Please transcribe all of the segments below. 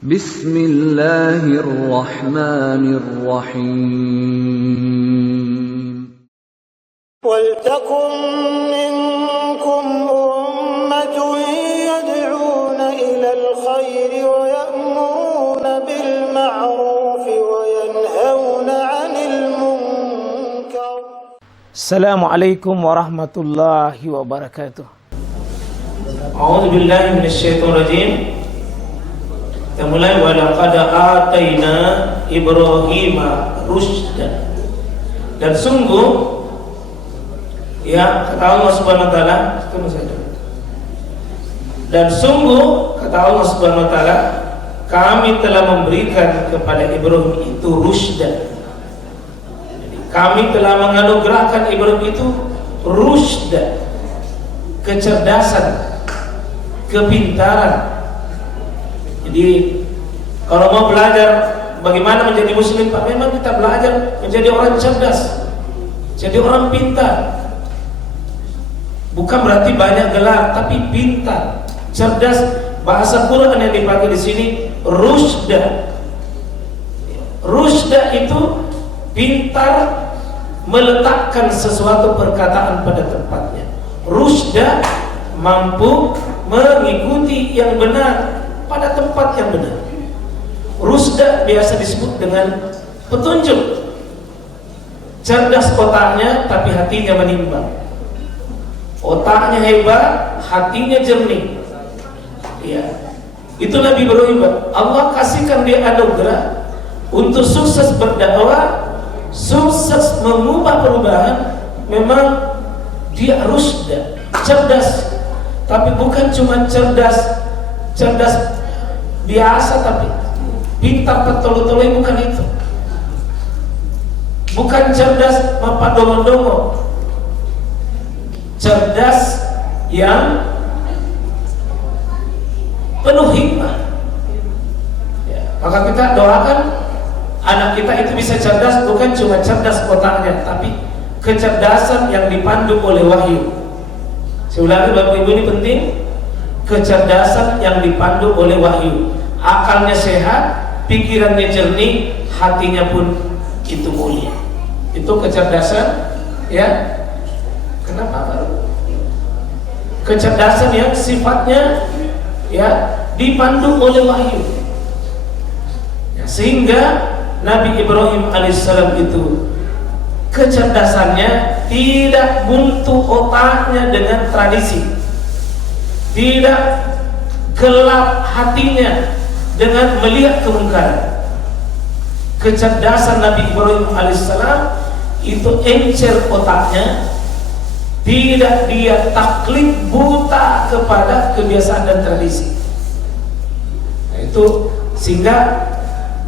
Bismillahirrahmanirrahim. وَلْتَكُنْ مِنْكُمْ أُمَّةٌ يَدْعُونَ إِلَى الْخَيْرِ وَيَأْمُرُونَ بِالْمَعْرُوفِ وَيَنْهَوْنَ عَنِ الْمُنْكَرِ. Assalamualaikum warahmatullahi wabarakatuh. A'udzu billahi minasyaitonir rajim. Kita mulai wa laqad ataina Ibrahima rusyda. Dan sungguh ya kata Allah Subhanahu wa taala, dan sungguh kata Allah Subhanahu wa taala, kami telah memberikan kepada Ibrahim itu rusyda. Kami telah menganugerahkan Ibrahim itu rusyda, kecerdasan, kepintaran. Jadi kalau mau belajar bagaimana menjadi muslim, Pak, memang kita belajar menjadi orang cerdas, jadi orang pintar. Bukan berarti banyak gelar, tapi pintar, cerdas. Bahasa Quran yang dipakai di sini rusyda. Rusyda itu pintar meletakkan sesuatu perkataan pada tempatnya. Rusyda mampu mengikuti yang benar pada tempat yang benar. Rusyda biasa disebut dengan petunjuk. Cerdas otaknya, tapi hatinya menimbang. Otaknya hebat, hatinya jernih. Ya, itu Nabi Ibrahim. Allah kasihkan dia anugerah untuk sukses berdakwah, sukses mengubah perubahan. Memang dia rusyda, cerdas. Tapi bukan cuma cerdas biasa, tapi pintar petolo-tolo, bukan itu. Bukan cerdas mapak dongo-dongo. Cerdas yang penuh hikmah. Ya, maka kita doakan anak kita itu bisa cerdas, bukan cuma cerdas otaknya, tapi kecerdasan yang dipandu oleh wahyu. Saya ulangi, Bapak Ibu, ini penting. Kecerdasan yang dipandu oleh wahyu. Akalnya sehat, pikirannya jernih, hatinya pun itu mulia. Itu kecerdasan, ya. Kenapa baru? Kecerdasan yang sifatnya ya dipandu oleh wahyu. Ya, sehingga Nabi Ibrahim alaihissalam itu kecerdasannya tidak buntu otaknya dengan tradisi, tidak gelap hatinya dengan melihat kemungkaran. Kecerdasan Nabi Ibrahim alaihissalam itu encer otaknya, tidak dia taklid buta kepada kebiasaan dan tradisi. Nah, itu sehingga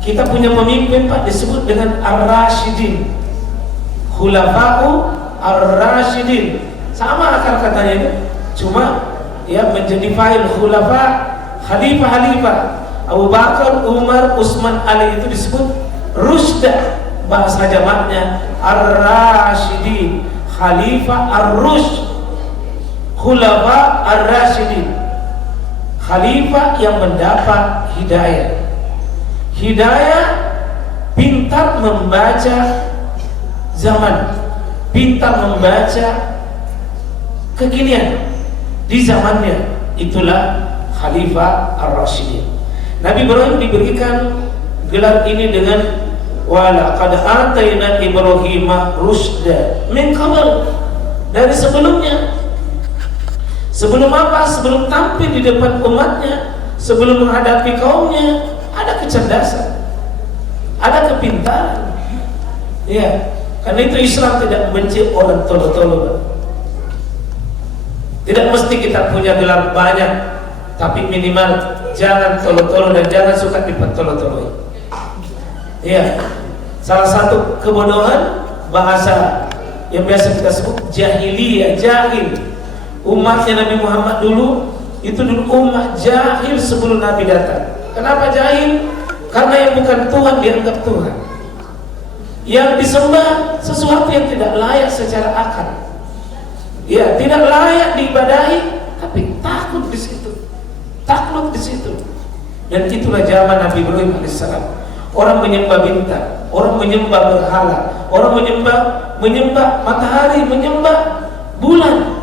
kita punya pemimpin, Pak, disebut dengan Ar-Rasyidin, Khulafa'u Ar-Rasyidin. Sama akar katanya itu, cuma ya menjadi fa'il khulafa, khalifah-khalifah. Abu Bakar, Umar, Utsman, Ali itu disebut rusda, bahasa jamaknya Ar-Rasyidin, Khalifah Ar-Rusyd, Khulafa Ar-Rasyidin. Khalifah yang mendapat hidayah. Hidayah pintar membaca zaman, pintar membaca kekinian di zamannya. Itulah Khalifah Ar-Rasyidin. Nabi Ibrahim diberikan gelar ini dengan wa laqad ataina Ibrahima rusyda min qabl, dari sebelumnya. Sebelum apa? Sebelum tampil di depan umatnya, sebelum menghadapi kaumnya, ada kecerdasan, ada kepintaran. Ya, karena itu Islam tidak benci orang tolo-tolo. Tidak mesti kita punya gelar banyak, tapi minimal jangan tolo-tolo dan jangan suka dipetolo-toloi. Ya, salah satu kebodohan bahasa yang biasa kita sebut jahiliyah, jahil. Umatnya Nabi Muhammad dulu itu dulu umat jahil sebelum Nabi datang. Kenapa jahil? Karena yang bukan Tuhan dianggap Tuhan. Yang disembah sesuatu yang tidak layak secara akal. Ya, tidak layak diibadahi, tapi takut di situ. Takluk di situ. Dan itulah zaman Nabi Ibrahim alaihissalam. Orang menyembah bintang, orang menyembah berhala, orang menyembah matahari, menyembah bulan,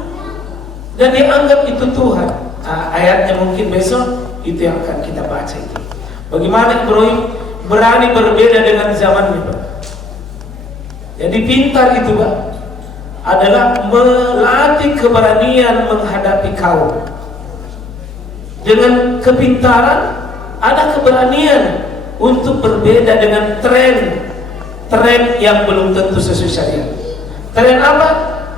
dan dianggap itu Tuhan. Ayatnya mungkin besok itu yang akan kita baca itu. Bagaimana Ibrahim berani berbeda dengan zamannya, Pak. Jadi pintar itu, Pak, adalah melatih keberanian menghadapi kaum. Dengan kepintaran ada keberanian untuk berbeda dengan tren yang belum tentu sesuai syariat. Tren apa?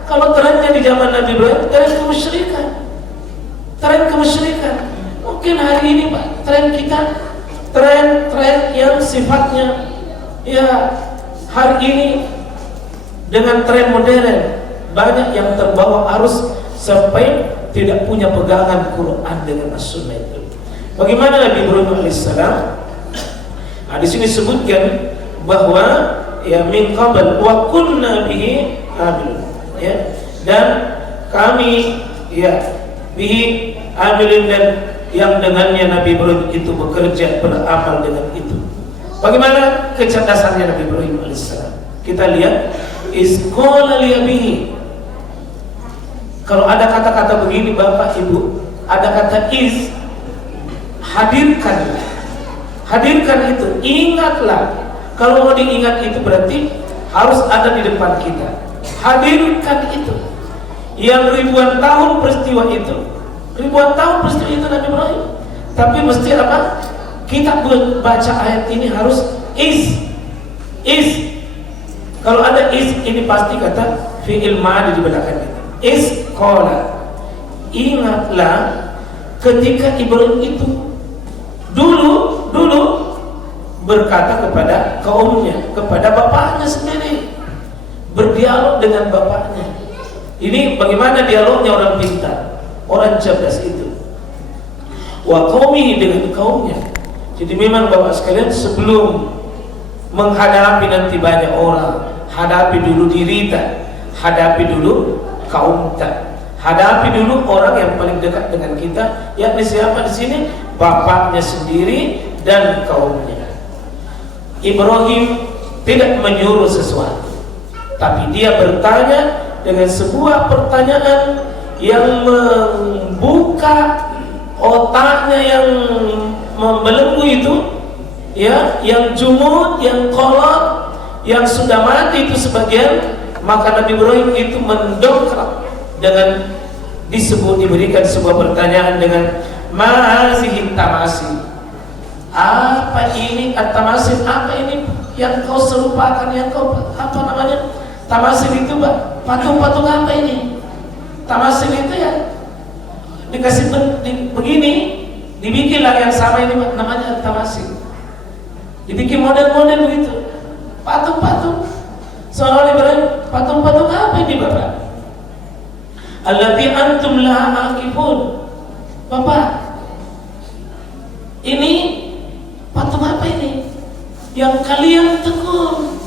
Kalau trennya di zaman Nabi Ibrahim, tren kemusyrikan. Mungkin hari ini, Pak, tren kita tren yang sifatnya ya hari ini dengan tren modern, banyak yang terbawa arus sampai tidak punya pegangan Quran dengan As-Sunnah itu. Bagaimana Nabi Ibrahim alaihissalam? Di sini sebutkan bahwa ya min qabl wa kunna bihi amilun, ya, dan kami ya bihi amilun, dan yang dengannya Nabi Ibrahim itu bekerja, beramal dengan itu. Bagaimana kecerdasannya Nabi Ibrahim alaihissalam? Kita lihat isqala li abihi. Kalau ada kata-kata begini Bapak Ibu, ada kata is, hadirkan itu, ingatlah. Kalau mau diingat itu berarti harus ada di depan kita. Hadirkan itu. Yang ribuan tahun peristiwa itu Nabi Ibrahim. Tapi mesti apa? Kita baca ayat ini harus is. Kalau ada is, ini pasti kata fi'il madi di belakangnya. Is qala. Ingatlah ketika Ibrahim itu dulu berkata kepada kaumnya, kepada bapaknya sendiri, berdialog dengan bapaknya. Ini bagaimana dialognya orang pintar, orang cerdas itu. Wa qaumihi, dengan kaumnya. Jadi memang Bapak sekalian, sebelum menghadapi nanti banyak orang, hadapi dulu diri kita, hadapi dulu kaum kita, hadapi dulu orang yang paling dekat dengan kita, yakni siapa di sini? Bapaknya sendiri dan kaumnya. Ibrahim tidak menyuruh sesuatu, tapi dia bertanya dengan sebuah pertanyaan yang membuka otaknya yang membelenggu itu, ya, yang jumud, yang kolot, yang sudah mati itu sebagian. Maka Nabi Ibrahim itu mendongkrak dengan diberikan sebuah pertanyaan dengan ma'azihin tamasi. Apa ini at-tamasil? Apa ini yang kau serupakan, yang kau apa namanya? Tamasil itu, Pak, patung-patung apa ini? Tamasil itu ya dikasih begini, dibikinlah yang sama ini, Pak, namanya tamasil. Dibikin model-model begitu, patung-patung. Soalnya Ibrahim, patung-patung apa ini, Bapak? Allati antum laha akifun. Bapak, ini patung apa ini? Yang kalian tekun,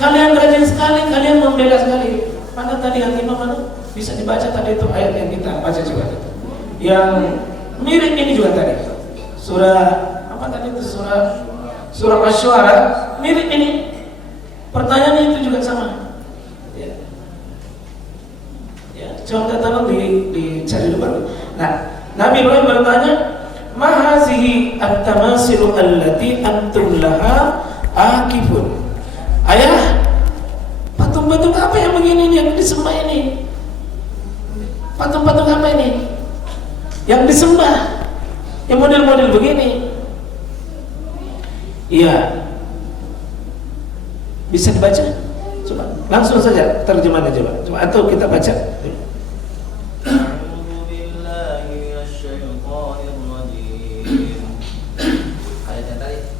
kalian rajin sekali, kalian membela sekali. Mana tadi yang imam mana? Bisa dibaca tadi itu ayat yang kita baca juga itu. Yang mirip ini juga tadi. Surah apa tadi itu? Surah Asy-Syu'ara, mirip ini. Pertanyaannya itu juga sama. Ya, coba tolong dicari dulu. Nah, Nabi Ibrahim bertanya, "Ma hazihi at-tamasilu allati antum laha akifun?" Ayah, patung-patung apa yang begini yang disembah ini? Patung-patung apa ini yang disembah? Yang model-model begini? Iya. Bisa dibaca? Coba langsung saja terjemahannya, coba atau kita baca.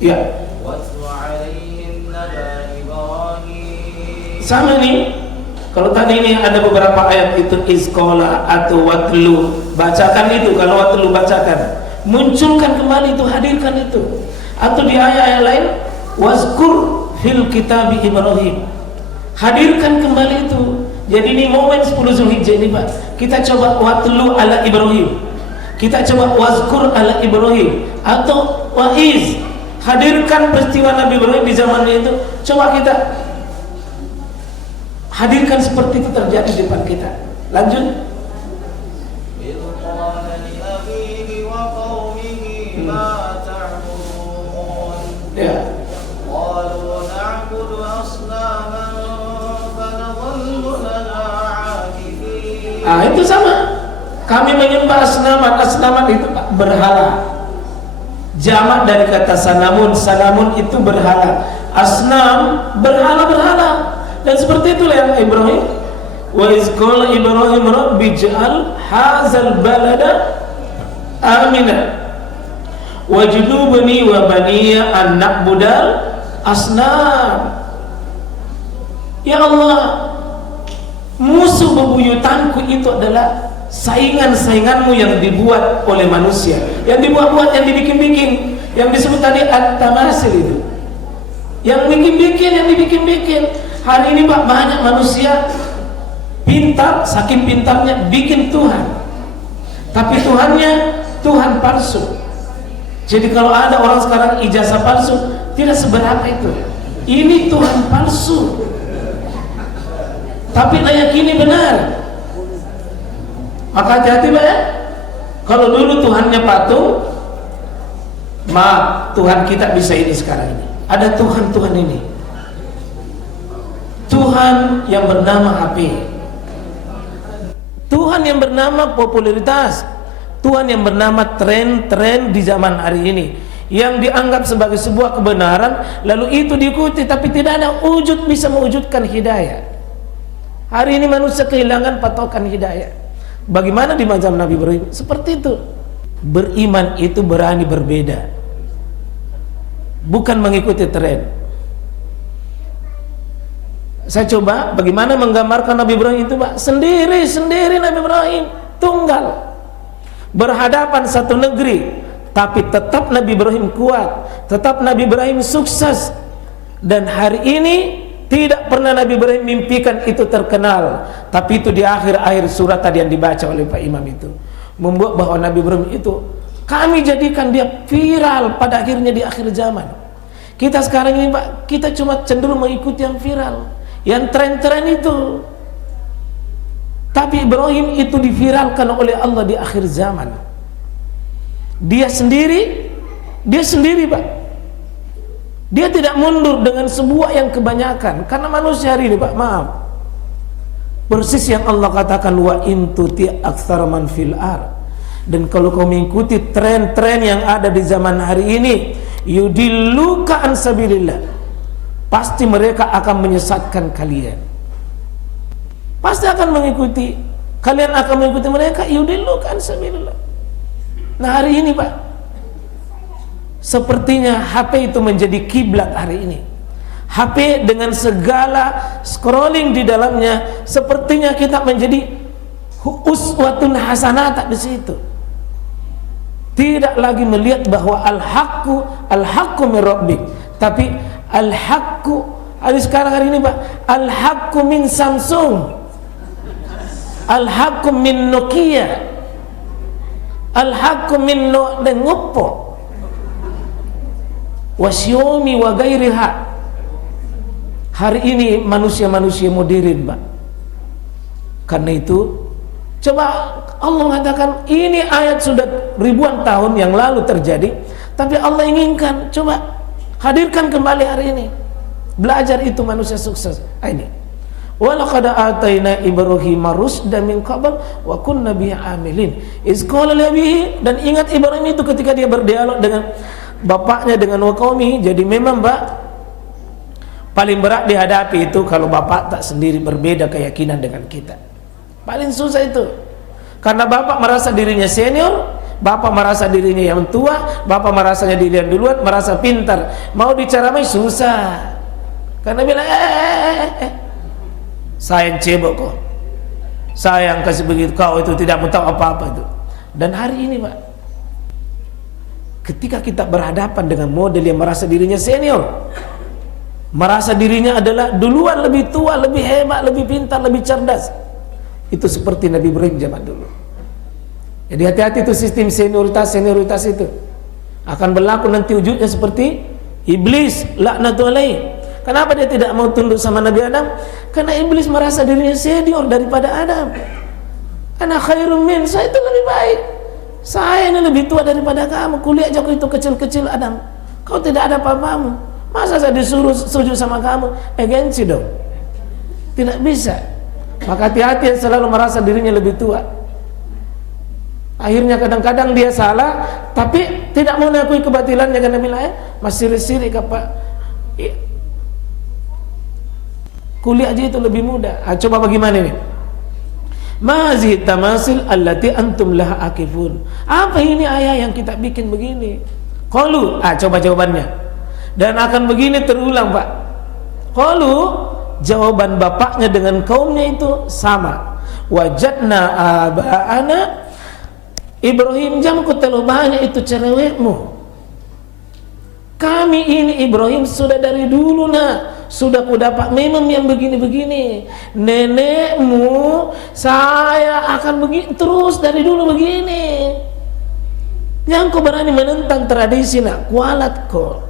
Ya. Sama nih. Kalau tadi ini ada beberapa ayat itu isqala atau watlu, bacakan itu. Kalau watlu bacakan, munculkan kembali itu, hadirkan itu. Atau di ayat-ayat lain wazkur fil kitab Ibrahim, hadirkan kembali itu. Jadi ini momen 10 Zulhijjah ini, Pak, kita coba watlu ala Ibrahim, Kita coba wazkur ala Ibrahim atau wa'iz, hadirkan peristiwa Nabi Ibrahim di zamannya itu. Coba kita hadirkan seperti itu terjadi di depan kita. Lanjut. Ya. Ah, itu sama. Kami menyembah asnaman. Asnaman itu berhala. Jamak dari kata sanamun. Sanamun itu berhala. Asnam berhala-berhala. Dan seperti itulah yang Ibrahim. Wa iz qala Ibrahim rabbi ij'al hadzal balada amina wajnubni wa baniya an na'budal asnam. Ya Allah, musuh bebuyutanku itu adalah saingan-sainganmu yang dibuat oleh manusia, yang dibuat-buat, yang dibikin-bikin, yang disebut tadi at-tamasil itu, yang dibikin-bikin. Hari ini Pak, banyak manusia pintar, saking pintarnya bikin Tuhan, tapi Tuhannya Tuhan palsu. Jadi kalau ada orang sekarang ijazah palsu, tidak seberapa itu. Ini Tuhan palsu, tapi meyakini benar. Maka hati-hati Pak ya. Kalau dulu Tuhannya patung, maaf, Tuhan kita bisa ini sekarang ini. Ada Tuhan ini, Tuhan yang bernama HP, Tuhan yang bernama popularitas, Tuhan yang bernama tren di zaman hari ini, yang dianggap sebagai sebuah kebenaran, lalu itu diikuti, tapi tidak ada wujud bisa mewujudkan hidayah. Hari ini manusia kehilangan patokan hidayah. Bagaimana di mazhab Nabi Ibrahim? Seperti itu. Beriman itu berani berbeda, bukan mengikuti tren. Saya coba bagaimana menggambarkan Nabi Ibrahim itu Pak. Sendiri Nabi Ibrahim, tunggal, berhadapan satu negeri, tapi tetap Nabi Ibrahim kuat, tetap Nabi Ibrahim sukses. Dan hari ini tidak pernah Nabi Ibrahim mimpikan itu terkenal, tapi itu di akhir surat tadi yang dibaca oleh Pak Imam itu membuat bahwa Nabi Ibrahim itu kami jadikan dia viral pada akhirnya di akhir zaman. Kita sekarang ini Pak, kita cuma cenderung mengikuti yang viral, yang tren-tren itu. Tapi Ibrahim itu diviralkan oleh Allah di akhir zaman. Dia sendiri Pak. Dia tidak mundur dengan sebuah yang kebanyakan. Karena manusia hari ini Pak, maaf, persis yang Allah katakan, wa in tuti aktsara man fil ar. Dan kalau kau mengikuti tren-tren yang ada di zaman hari ini, yudilluka an sabilillah, pasti mereka akan menyesatkan kalian. Pasti akan mengikuti, kalian akan mengikuti mereka, yudilluka an sabilillah. Nah hari ini Pak, sepertinya HP itu menjadi kiblat hari ini. HP dengan segala scrolling di dalamnya, sepertinya kita menjadi uswatun hasanah di situ. Tidak lagi melihat bahwa al-haqqu min rabbik, tapi al-haqqu sekarang hari ini Pak, al-haqqu min Samsung, al-haqqu min Nokia, al-haqqu min Oppo, wa Xiaomi wa gairiha. Hari ini manusia-manusia modern Pak. Karena itu coba Allah mengatakan ini ayat sudah ribuan tahun yang lalu terjadi, tapi Allah inginkan coba hadirkan kembali hari ini. Belajar itu manusia sukses. Ini walaqad ataina Ibrahima rusda min qabl wa kunna bihi amilin iz qala li abihi. Dan ingat Ibrahim itu ketika dia berdialog dengan bapaknya, dengan waqaumi. Jadi memang Pak, paling berat dihadapi itu kalau bapak tak sendiri berbeda keyakinan dengan kita. Paling susah itu. Karena bapak merasa dirinya senior, bapak merasa dirinya yang tua, bapak merasanya diri yang duluan, merasa pintar. Mau diceramai susah. Karena bilang saya yang cebok kok, saya yang kasih begitu, kau itu tidak mau tahu apa-apa itu. Dan hari ini Pak, ketika kita berhadapan dengan model yang merasa dirinya senior, merasa dirinya adalah duluan, lebih tua, lebih hebat, lebih pintar, lebih cerdas, itu seperti Nabi Ibrahim zaman dulu. Jadi hati-hati itu sistem senioritas itu akan berlaku nanti wujudnya seperti iblis laknatullahi. Kenapa dia tidak mau tunduk sama Nabi Adam? Karena iblis merasa dirinya senior daripada Adam. Karena khairum min, saya itu lebih baik. Saya ini lebih tua daripada kamu. Kuliah jauh itu kecil-kecil Adam. Kau tidak ada apa-apamu. Masa saya disuruh sujud sama kamu? Gengsi dong. Tidak bisa. Maka hati-hati yang selalu merasa dirinya lebih tua. Akhirnya kadang-kadang dia salah, tapi tidak mau mengakui kebatilannya karena bilang masih sirik apa? Kuliah aja itu lebih mudah. Coba bagaimana ini? Mazih tamasil allati antum laha akifun. Apa ini ayat yang kita bikin begini? Qalu, coba jawabannya. Dan akan begini terulang, Pak. Qalu, jawaban bapaknya dengan kaumnya itu sama. Wajadna aba'ana Ibrahim, jamku terlalu banyak itu cerewetmu. Kami ini Ibrahim sudah dari dulu sudah ku dapat memang yang begini-begini. Nenekmu saya akan begini terus dari dulu begini. Yang kau berani menentang tradisi kualat kau.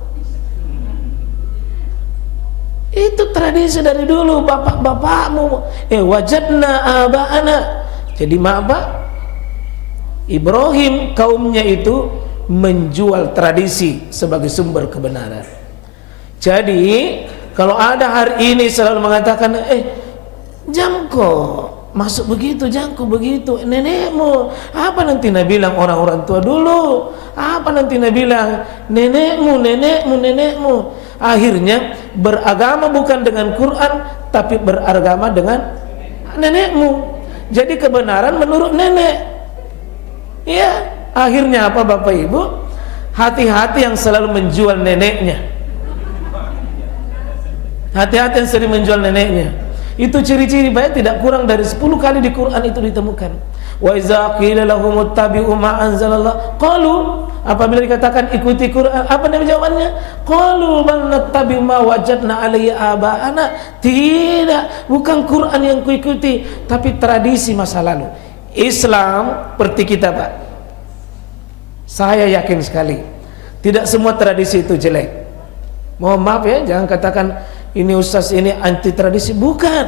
Itu tradisi dari dulu bapak-bapakmu. Wajadna aba'ana. Jadi maaf Pak, Ibrahim kaumnya itu menjual tradisi sebagai sumber kebenaran. Jadi kalau ada hari ini selalu mengatakan jamko masuk begitu, jamko begitu, nenekmu apa nanti Nabi bilang orang-orang tua dulu, apa nanti Nabi bilang nenekmu, akhirnya beragama bukan dengan Quran tapi beragama dengan nenekmu. Jadi kebenaran menurut nenek. Ya, akhirnya apa Bapak Ibu? Hati-hati yang selalu menjual neneknya. Hati-hati yang sering menjual neneknya. Itu ciri-ciri baik tidak kurang dari 10 kali di Quran itu ditemukan. Wa iza qila lahum ittabi'u ma anzalallah qalu, apabila dikatakan ikuti Quran, apa nama jawabannya? Qalu bal nattabi'u ma wajadna alayhi aba'ana. Tidak, bukan Quran yang kuikuti, tapi tradisi masa lalu. Islam seperti kita Pak, saya yakin sekali tidak semua tradisi itu jelek. Mohon maaf ya, jangan katakan ini ustaz ini anti tradisi. Bukan,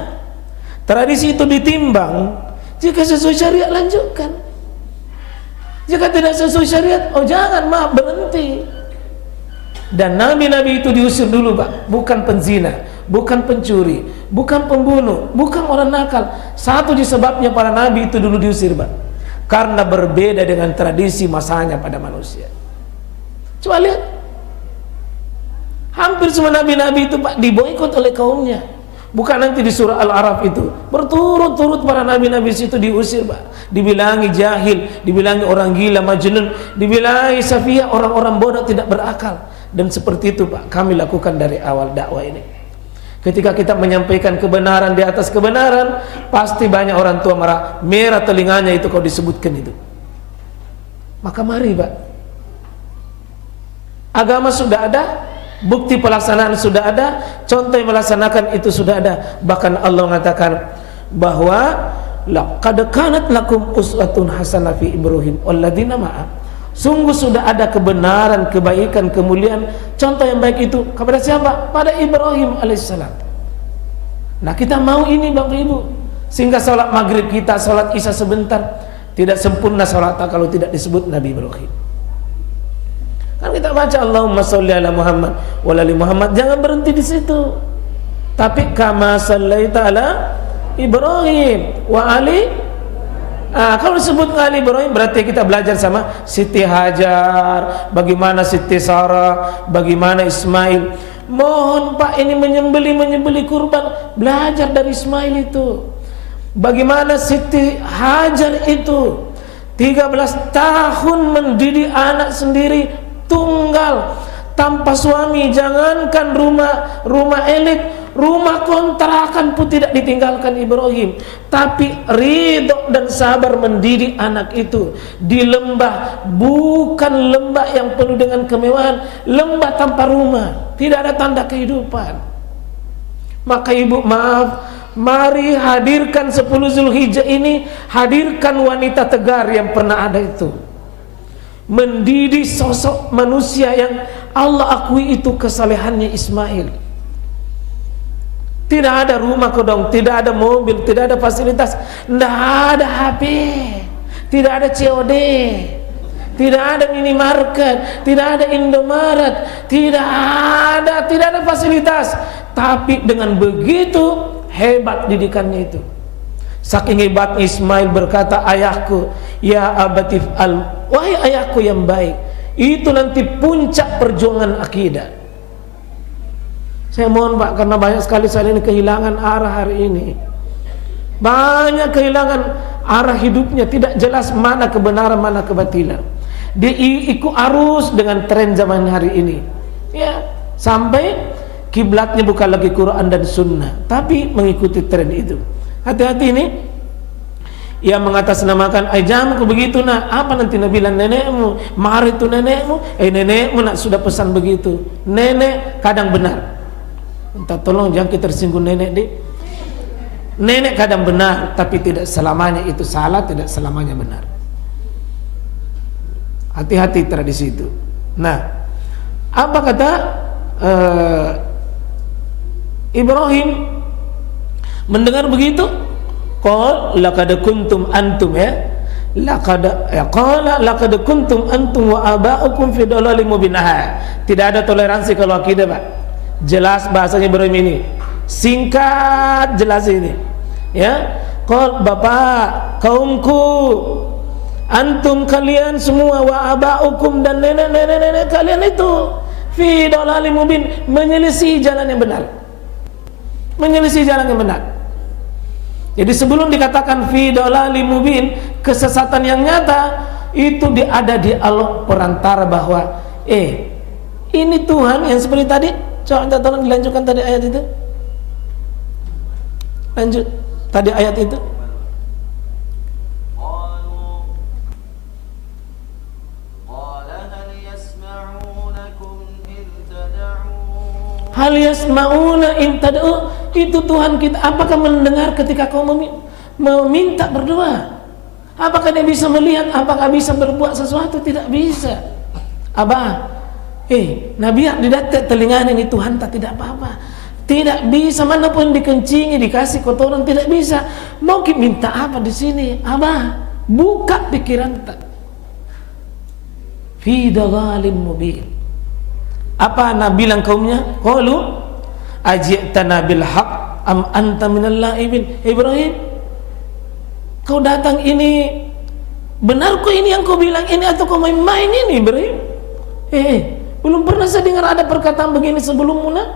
tradisi itu ditimbang. Jika sesuai syariat lanjutkan, jika tidak sesuai syariat jangan, maaf, berhenti. Dan nabi-nabi itu diusir dulu Pak, bukan penzina, bukan pencuri, bukan pembunuh, bukan orang nakal. Satu di sebabnya para nabi itu dulu diusir Pak, karena berbeda dengan tradisi masanya pada manusia. Coba lihat, hampir semua nabi-nabi itu Pak diboikot oleh kaumnya. Bukan nanti di surah Al-A'raf itu berturut-turut para nabi-nabi itu diusir Pak, dibilangi jahil, dibilangi orang gila, majnun, dibilangi safiyah, orang-orang bodoh tidak berakal. Dan seperti itu Pak kami lakukan dari awal dakwah ini. Ketika kita menyampaikan kebenaran di atas kebenaran, pasti banyak orang tua merah telinganya itu kalau disebutkan itu. Maka mari Pak, agama sudah ada, bukti pelaksanaan sudah ada, contoh yang melaksanakan itu sudah ada. Bahkan Allah mengatakan bahwa laqad kanat lakum uswatun hasanah fi Ibrahim walladzina ma'a. Sungguh sudah ada kebenaran, kebaikan, kemuliaan, contoh yang baik itu kepada siapa? Pada Ibrahim alaihissalam. Nah kita mau ini Bapak Ibu, sehingga sholat maghrib kita, sholat isya sebentar, tidak sempurna sholat kalau tidak disebut Nabi Ibrahim. Kan kita baca Allahumma sholli ala Muhammad wa ali Muhammad, jangan berhenti di situ. Tapi kama shallaita ala Ibrahim wa ali. Kalau disebut Ali Ibrahim berarti kita belajar sama Siti Hajar, bagaimana Siti Sarah, bagaimana Ismail. Mohon Pak, ini menyembeli kurban, belajar dari Ismail itu. Bagaimana Siti Hajar itu 13 tahun mendidik anak sendiri tunggal tanpa suami. Jangankan rumah elit, rumah kontrakan pun tidak ditinggalkan Ibrahim. Tapi ridho dan sabar mendidik anak itu di lembah, bukan lembah yang penuh dengan kemewahan, lembah tanpa rumah, tidak ada tanda kehidupan. Maka ibu maaf, Mari hadirkan 10 Zulhijjah ini, hadirkan wanita tegar yang pernah ada itu, mendidik sosok manusia yang Allah akui itu kesalehannya Ismail. Tidak ada rumah kodong, tidak ada mobil, tidak ada fasilitas, tidak ada HP, tidak ada COD, tidak ada minimarket, tidak ada Indomaret, tidak ada fasilitas. Tapi dengan begitu hebat didikannya itu. Saking hebat Ismail berkata, ayahku, ya abatif al, wahai ayahku yang baik, itu nanti puncak perjuangan akidah. Saya mohon Pak, karena banyak sekali saya ini kehilangan arah hari ini. Banyak kehilangan arah hidupnya, tidak jelas mana kebenaran, mana kebatilan. Dia ikut arus dengan tren zaman hari ini. Ya, sampai kiblatnya bukan lagi Quran dan Sunnah, tapi mengikuti tren itu. Hati-hati ini yang mengatasnamakan ajamu begitu nak, apa nanti Nabi bilang nenekmu, mari itu nenekmu, nenekmu nak sudah pesan begitu. Nenek kadang benar. Minta tolong jangan kita tersinggung nenek deh. Nenek kadang benar, tapi tidak selamanya itu salah, tidak selamanya benar. Hati-hati tradisi itu. Nah, apa kata Ibrahim mendengar begitu? Qala laqad kuntum antum, ya. Laqad kuntum antum wa aba'ukum fi dhalalin mubin. Tidak ada toleransi kalau akidah, Pak. Jelas bahasanya Ibrahim ini. Singkat jelas ini. Ya. Qala bapak, kaumku, antum kalian semua, wa aba'ukum dan nenek-nenek kalian itu fi dhalalin mubin, menyelisih jalan yang benar. Menyelisih jalan yang benar. Jadi sebelum dikatakan fi dhalalin mubin, kesesatan yang nyata, itu ada dialog perantara bahwa ini Tuhan yang seperti tadi. Coba minta tolong dilanjutkan tadi ayat itu. Lanjut tadi ayat itu. Hal yasma'una in tad'u, itu Tuhan kita. Apakah mendengar ketika kau meminta berdoa? Apakah dia bisa melihat? Apakah bisa berbuat sesuatu? Tidak bisa. Abah, Nabi di datat telinga ini Tuhan tak tidak apa-apa. Tidak bisa, manapun dikencingi, dikasih kotoran, tidak bisa. Mau kita minta apa di sini? Abah, buka pikiran tak. Fi dhalalin mubin. Apa Nabi bilang kaumnya? Qalu aji'tana bil haqq am anta minal la'ibin. Ibrahim, kau datang ini benar kok ini yang kau bilang ini atau kau main-main ini, Ibrahim? Belum pernah saya dengar ada perkataan begini sebelummu nak.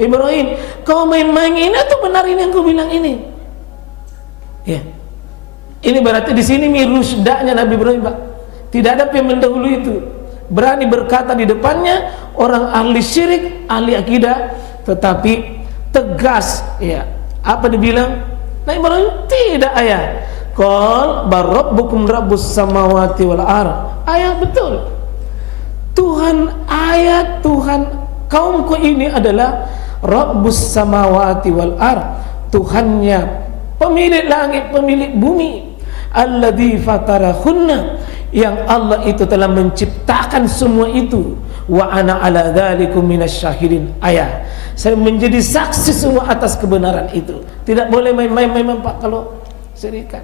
Ibrahim, kau main-main ini atau benar ini yang kau bilang ini? Ya. Ini berarti di sini mirusdaknya Nabi Ibrahim, Pak. Tidak ada yang mendahului itu. Berani berkata di depannya orang ahli syirik, ahli akidah, tetapi tegas, ya. Apa dibilang? Nah, Ibrahim tidak ayah. Qal barabbukum rabbus samawati wal ard. Ayat betul. Tuhan, ayat Tuhan kaumku ini adalah rabbus samawati wal ard. Tuhannya pemilik langit, pemilik bumi. Alladzi fatarahunna, yang Allah itu telah menciptakan semua itu. Wa ana ala dzalikum minasyahidin. Ayat, saya menjadi saksi semua atas kebenaran itu. Tidak boleh main-main Pak kalau syirikan.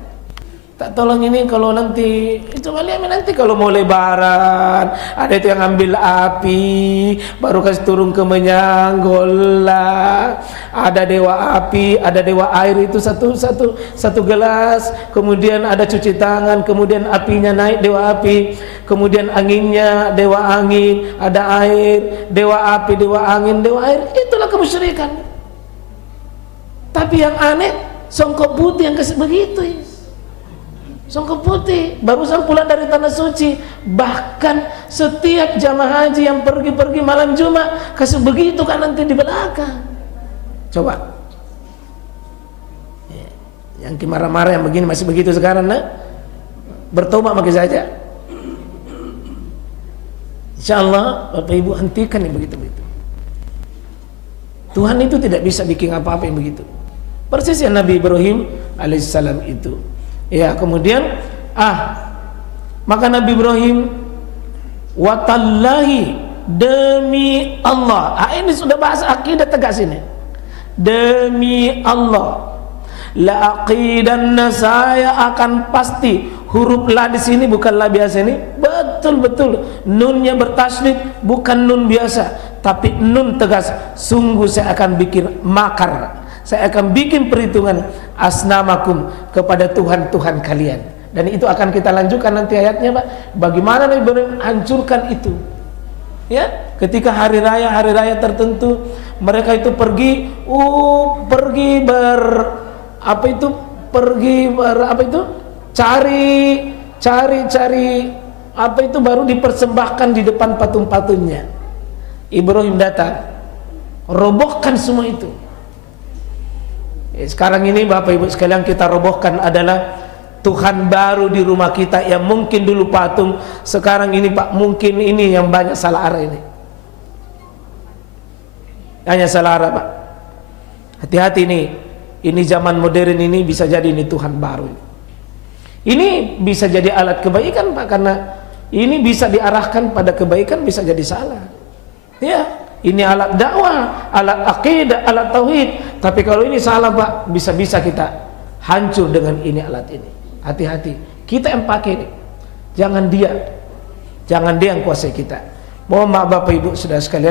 Tak tolong ini kalau nanti itu kalian nanti kalau mau lebaran ada itu yang ambil api baru kasih turun ke menyanggol lah. Ada dewa api, ada dewa air itu satu gelas, kemudian ada cuci tangan, kemudian apinya naik dewa api, kemudian anginnya dewa angin, ada air, dewa api, dewa angin, dewa air. Itulah kemusyrikan. Tapi yang aneh songkok putih yang kasih begitu ya. Songkok putih barusan pulang dari tanah suci, bahkan setiap jamaah haji yang pergi-pergi malam Jumat kasih begitu kan nanti di belakang. Coba yang marah-marah yang begini masih begitu sekarang, nah bertobat maka saja. Insyaallah Bapak Ibu hentikan yang begitu-begitu. Tuhan itu tidak bisa bikin apa-apa yang begitu. Persis yang Nabi Ibrahim alaihissalam itu. Ya, kemudian maka Nabi Ibrahim, watallahi, demi Allah. Ini sudah bahasa akidah tegas ini. Demi Allah, la aqidanna, saya akan pasti. Huruf la di sini bukan la biasa ini, betul-betul nunnya bertasydid, bukan nun biasa, tapi nun tegas. Sungguh saya akan bikin makar, saya akan bikin perhitungan asnamakum, kepada Tuhan-Tuhan kalian. Dan itu akan kita lanjutkan nanti ayatnya, Pak. Bagaimana Nabi Ibrahim hancurkan itu. Ya, ketika hari raya tertentu, mereka itu pergi cari apa itu, baru dipersembahkan di depan patung-patungnya. Ibrahim datang, robohkan semua itu. Sekarang ini Bapak Ibu sekalian, kita robohkan adalah Tuhan baru di rumah kita, yang mungkin dulu patung, sekarang ini Pak, mungkin ini yang banyak salah arah ini. Hanya salah arah, Pak. Hati-hati nih, ini zaman modern ini bisa jadi ini Tuhan baru. Ini bisa jadi alat kebaikan, Pak, karena ini bisa diarahkan pada kebaikan, bisa jadi salah. Ya, ini alat dakwah, alat akidah, alat tauhid. Tapi kalau ini salah, Pak, bisa-bisa kita hancur dengan ini alat ini. Hati-hati, kita yang pakai ini. Jangan dia yang kuasai kita. Mohon maaf Bapak Ibu saudara sekalian.